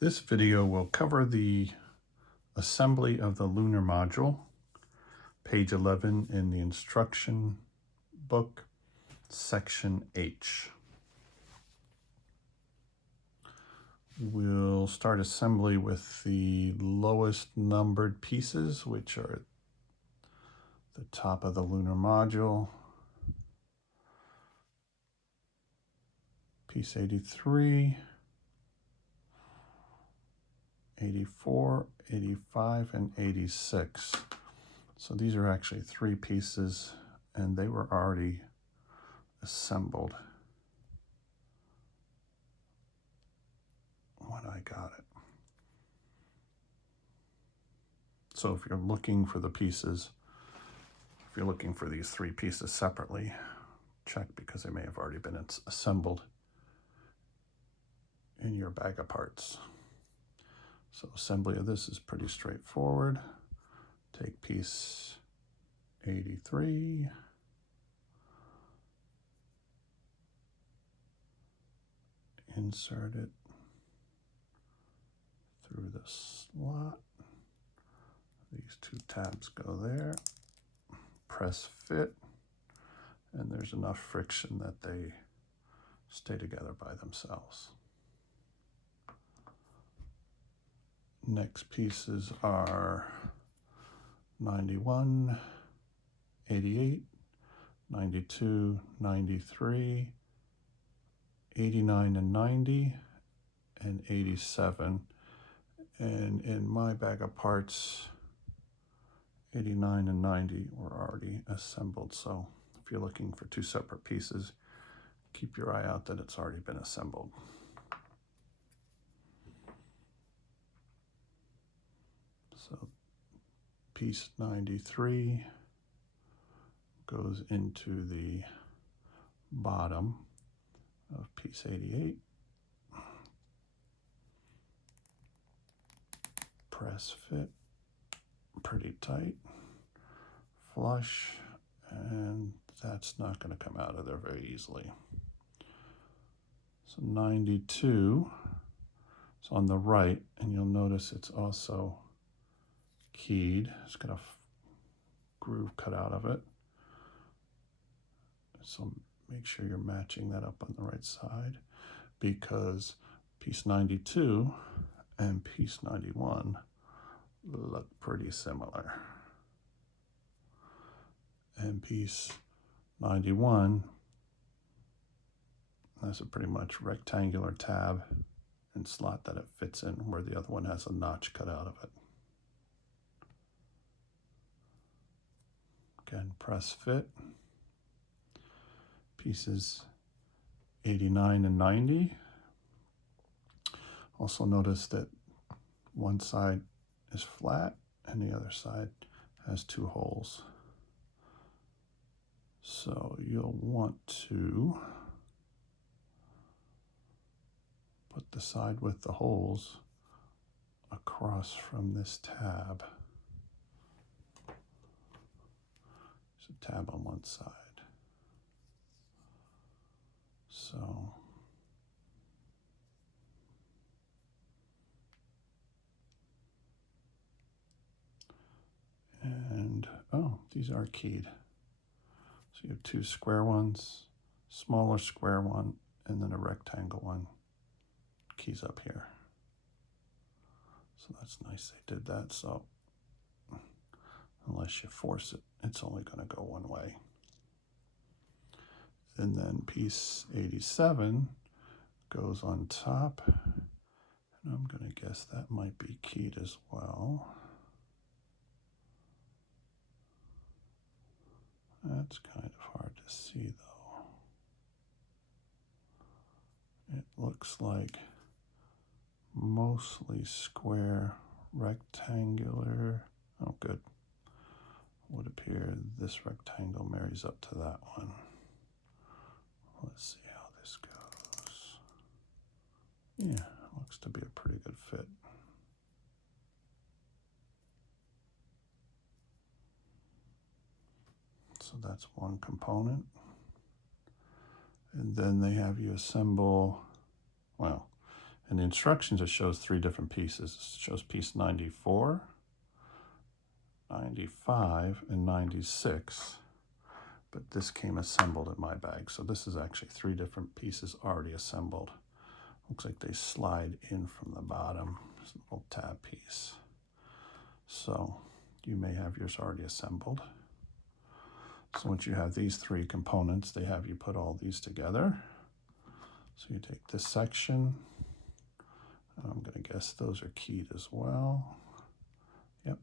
This video will cover the assembly of the Lunar Module, page 11 in the instruction book, section H. We'll start assembly with the lowest numbered pieces, which are the top of the Lunar Module, piece 83, 84, 85, and 86. So these are actually three pieces, and they were already assembled when I got it. So if you're looking for the pieces, if you're looking for these three pieces separately, check because they may have already been assembled in your bag of parts. So assembly of this is pretty straightforward. Take piece 83, insert it through the slot. These two tabs go there. Press fit, and there's enough friction that they stay together by themselves. Next pieces are 91, 88, 92, 93, 89 and 90, and 87. And in my bag of parts, 89 and 90 were already assembled. So if you're looking for two separate pieces, keep your eye out that it's already been assembled. So piece 93 goes into the bottom of piece 88. Press fit, pretty tight, flush, and that's not going to come out of there very easily. So 92 is on the right, and you'll notice it's also keyed. It's got a groove cut out of it. So make sure you're matching that up on the right side, because piece 92 and piece 91 look pretty similar. And piece 91 has a pretty much rectangular tab and slot that it fits in, where the other one has a notch cut out of it. Again, press fit. Pieces 89 and 90. Also notice that one side is flat and the other side has two holes. So you'll want to put the side with the holes across from this tab. There's a tab on one side. So and oh, these are keyed. So you have two square ones, smaller square one, and then a rectangle one. Keys up here. So that's nice they did that. So unless you force it, it's only going to go one way. And then piece 87 goes on top. And I'm going to guess that might be keyed as well. That's kind of hard to see though. It looks like mostly square, rectangular. Oh, good. Would appear this rectangle marries up to that one. Let's see how this goes. Yeah, looks to be a pretty good fit. So that's one component. And then they have you assemble, well, In the instructions, it shows 3 different pieces. It shows piece 94, 95, and 96. But this came assembled in my bag. So this is actually 3 different pieces already assembled. Looks like they slide in from the bottom. There's a little tab piece. So you may have yours already assembled. So once you have these 3 components, they have you put all these together. So you take this section. I'm going to guess those are keyed as well. Yep.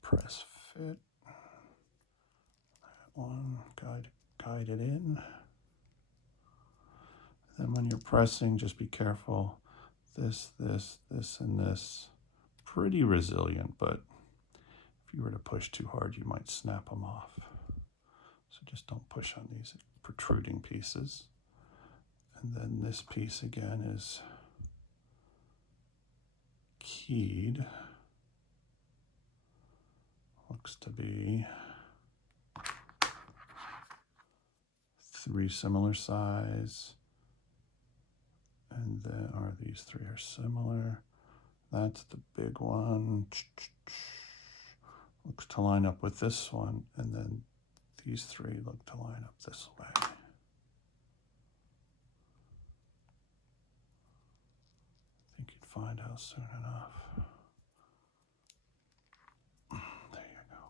Press fit. That one, guide it in. Then when you're pressing, just be careful. This, and this. Pretty resilient, but if you were to push too hard, you might snap them off. So just don't push on these protruding pieces. And then this piece again is keyed. Looks to be 3 similar size. And then these 3 are similar. That's the big one. Looks to line up with this one. And then these 3 look to line up this way. I think you'd find out soon enough. There you go.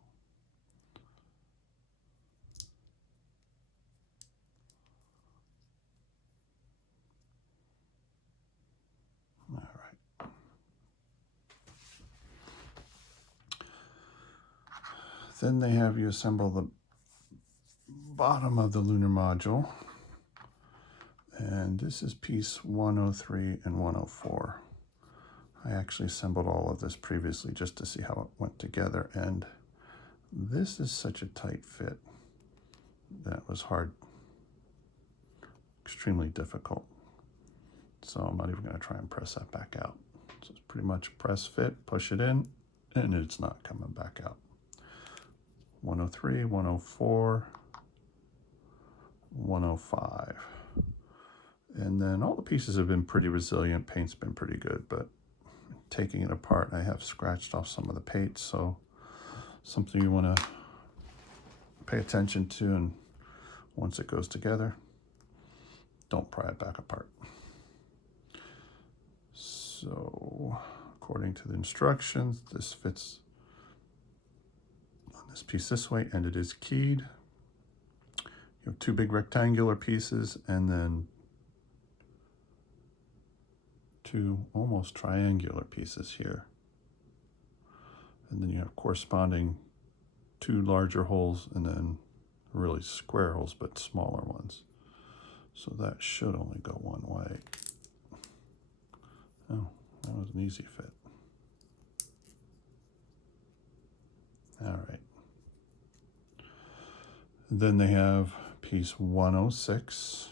All right. Then they have you assemble the bottom of the lunar module. And this is piece 103 and 104. I actually assembled all of this previously just to see how it went together. And this is such a tight fit that was hard, extremely difficult. So I'm not even going to try and press that back out. So it's pretty much press fit, push it in, and it's not coming back out. 103, 104, 105. And then all the pieces have been pretty resilient. Paint's been pretty good, but taking it apart, I have scratched off some of the paint. So something you want to pay attention to, and once it goes together, don't pry it back apart. So according to the instructions, this fits on this piece this way, and it is keyed. You have 2 big rectangular pieces and then 2 almost triangular pieces here. And then you have corresponding 2 larger holes and then really square holes, but smaller ones. So that should only go one way. Oh, that was an easy fit. All right. Then they have piece 106,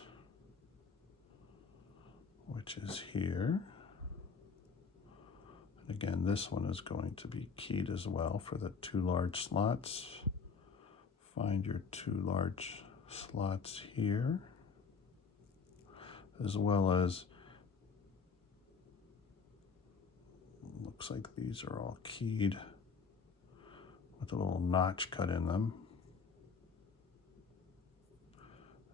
which is here. And again, this one is going to be keyed as well for the 2 large slots. Find your 2 large slots here, as well as, looks like these are all keyed with a little notch cut in them.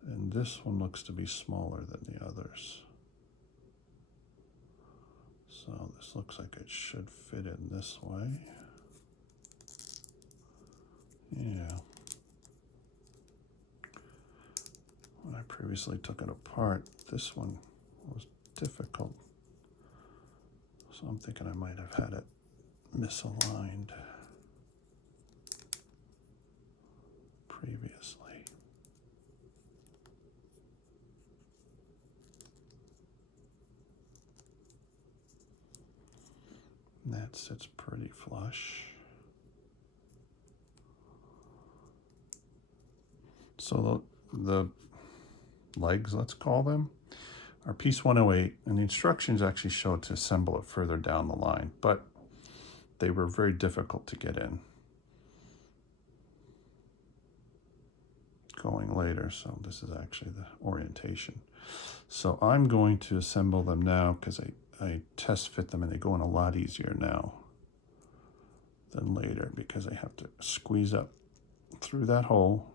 And this one looks to be smaller than the others. So this looks like it should fit in this way. Yeah. When I previously took it apart, this one was difficult. So I'm thinking I might have had it misaligned previously. And that sits pretty flush. So the legs, let's call them, are piece 108, and the instructions actually show to assemble it further down the line, but they were very difficult to get in. going later, so this is actually the orientation. So I'm going to assemble them now because I test fit them and they go in a lot easier now than later because I have to squeeze up through that hole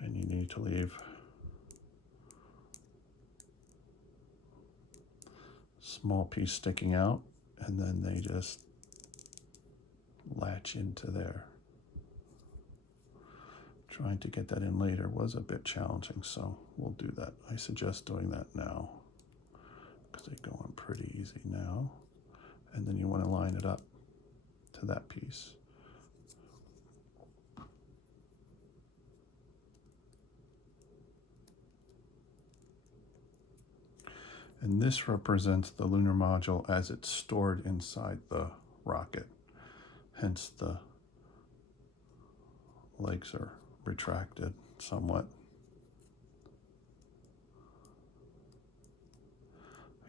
and you need to leave a small piece sticking out, and then they just latch into there. Trying to get that in later was a bit challenging, so we'll do that. I suggest doing that now because they go in pretty easy now. And then you want to line it up to that piece. And this represents the lunar module as it's stored inside the rocket. Hence the legs are retracted somewhat.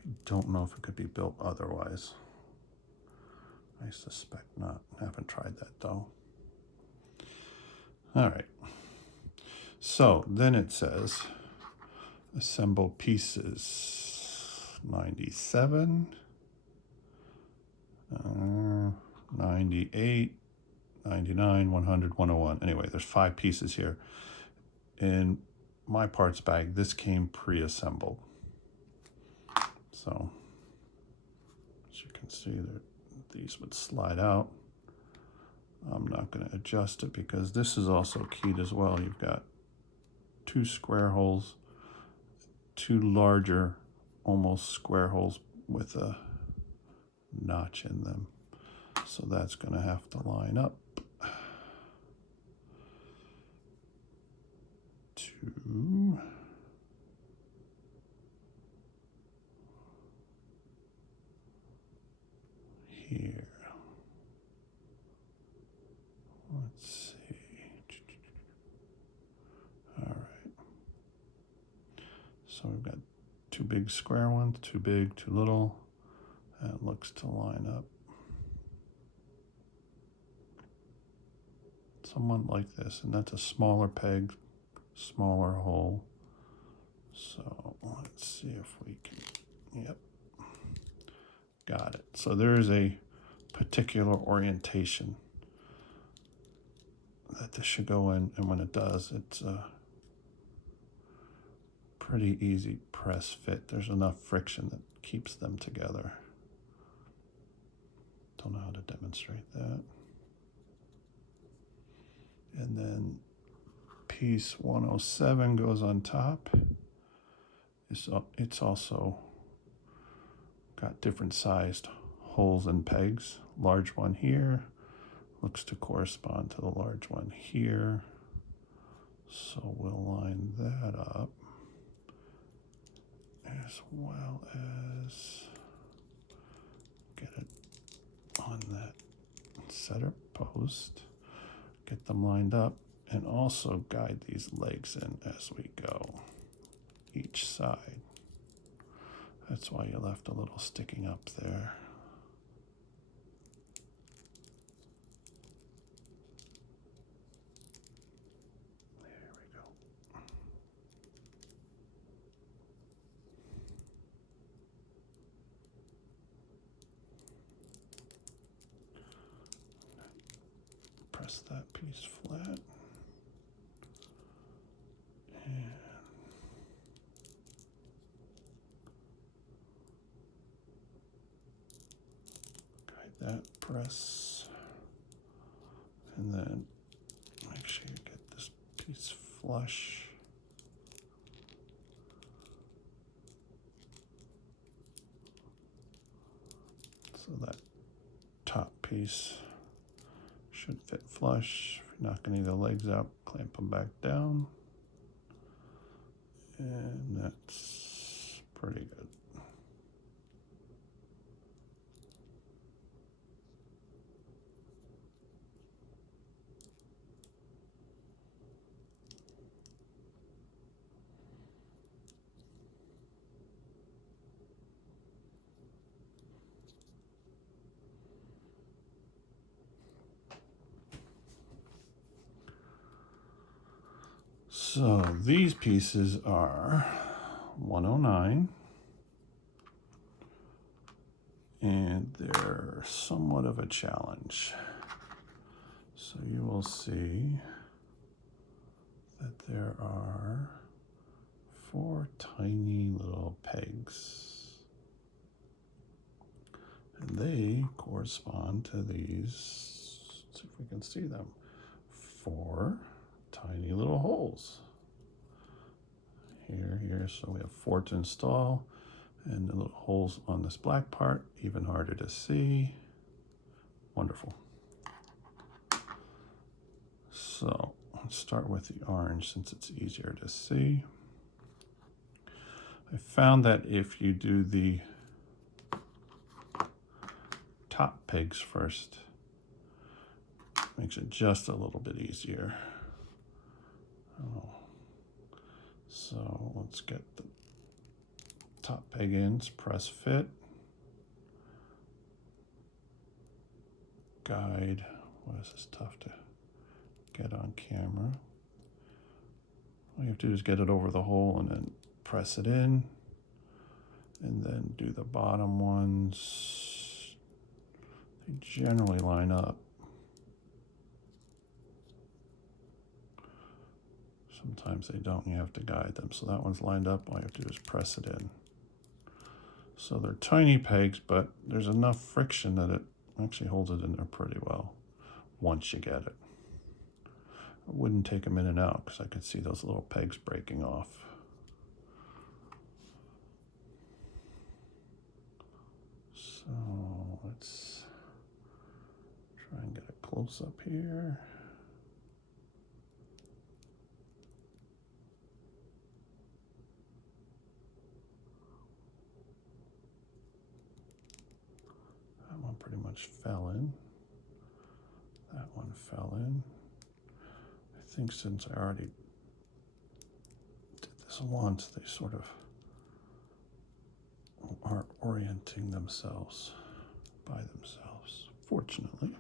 I don't know if it could be built otherwise. I suspect not. I haven't tried that though. All right. So then it says assemble pieces 97, 98, 99, 100, 101. Anyway, there's 5 pieces here. In my parts bag, this came pre-assembled. So, as you can see, these would slide out. I'm not going to adjust it because this is also keyed as well. You've got 2 square holes, 2 larger, almost square holes with a notch in them. So that's going to have to line up to here. Let's see. All right. So we've got 2 big square ones, 2 big, 2 little. That looks to line up. Somewhat like this, and that's a smaller peg, smaller hole. So let's see if we can, yep, got it. So there is a particular orientation that this should go in, and when it does, it's a pretty easy press fit. There's enough friction that keeps them together. Don't know how to demonstrate that. And then piece 107 goes on top. It's also got different sized holes and pegs. Large one here looks to correspond to the large one here. So we'll line that up as well as get it on that center post. Get them lined up and also guide these legs in as we go, each side. That's why you left a little sticking up there. There we go. Press that piece flat. And guide that, press, and then make sure you get this piece flush. So that top piece should fit flush. If you're knocking any of the legs out, clamp them back down. And that's pretty good. So these pieces are 109, and they're somewhat of a challenge. So you will see that there are 4 tiny little pegs, and they correspond to these, let's see if we can see them, 4 tiny little holes. Here, so we have 4 to install, and the little holes on this black part, even harder to see. Wonderful. So let's start with the orange since it's easier to see. I found that if you do the top pegs first, it makes it just a little bit easier. So let's get the top peg in, press fit, guide. What is this tough to get on camera? All you have to do is get it over the hole and then press it in, and then do the bottom ones. They generally line up. Sometimes they don't, and you have to guide them. So that one's lined up, all you have to do is press it in. So they're tiny pegs, but there's enough friction that it actually holds it in there pretty well once you get it. It wouldn't take them in and out because I could see those little pegs breaking off. So let's try and get a close up here. That one pretty much fell in. That one fell in. I think since I already did this once, they sort of aren't orienting themselves by themselves, fortunately.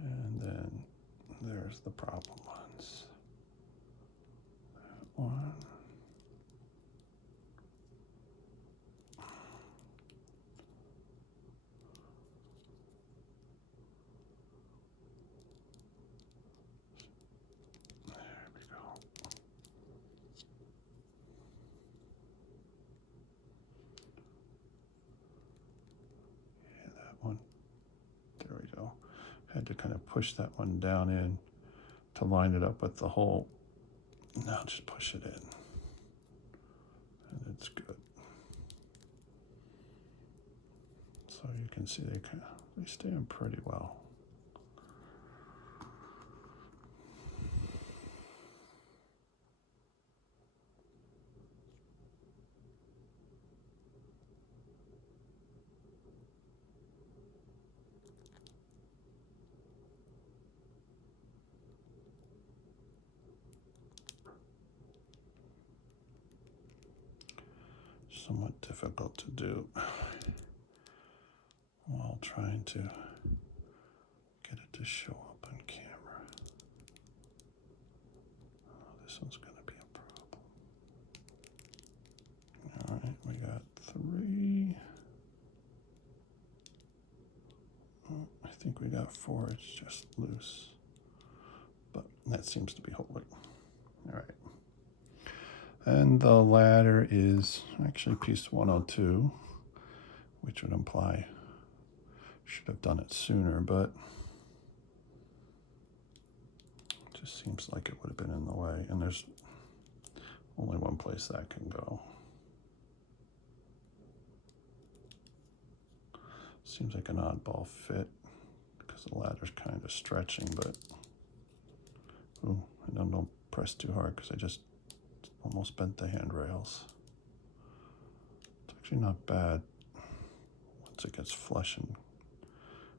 And then there's the problem ones. That one. There we go. Yeah, that one. There we go. Had to kind of push that one down in to line it up with the hole. Now just push it in, and it's good. So you can see they stay in pretty well. Somewhat difficult to do while trying to get it to show up on camera. Oh, this one's going to be a problem. All right, we got 3. Oh, I think we got 4. It's just loose, but that seems to be holding. All right. And the ladder is actually piece 102, which would imply should have done it sooner, but it just seems like it would have been in the way, and there's only one place that can go. Seems like an oddball fit because the ladder's kind of stretching, but ooh, and don't press too hard because I just almost bent the handrails. It's actually not bad once it gets flush and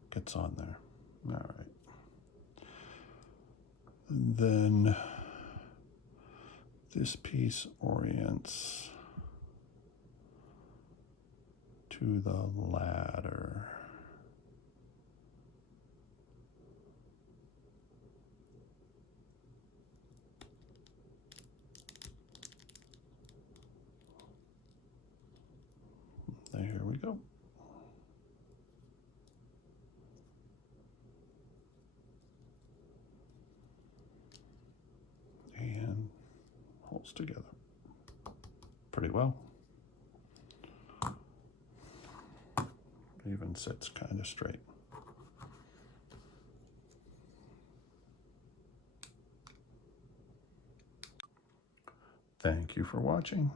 gets on there. All right. And then this piece orients to the ladder. There we go. And holds together pretty well. Even sits kind of straight. Thank you for watching.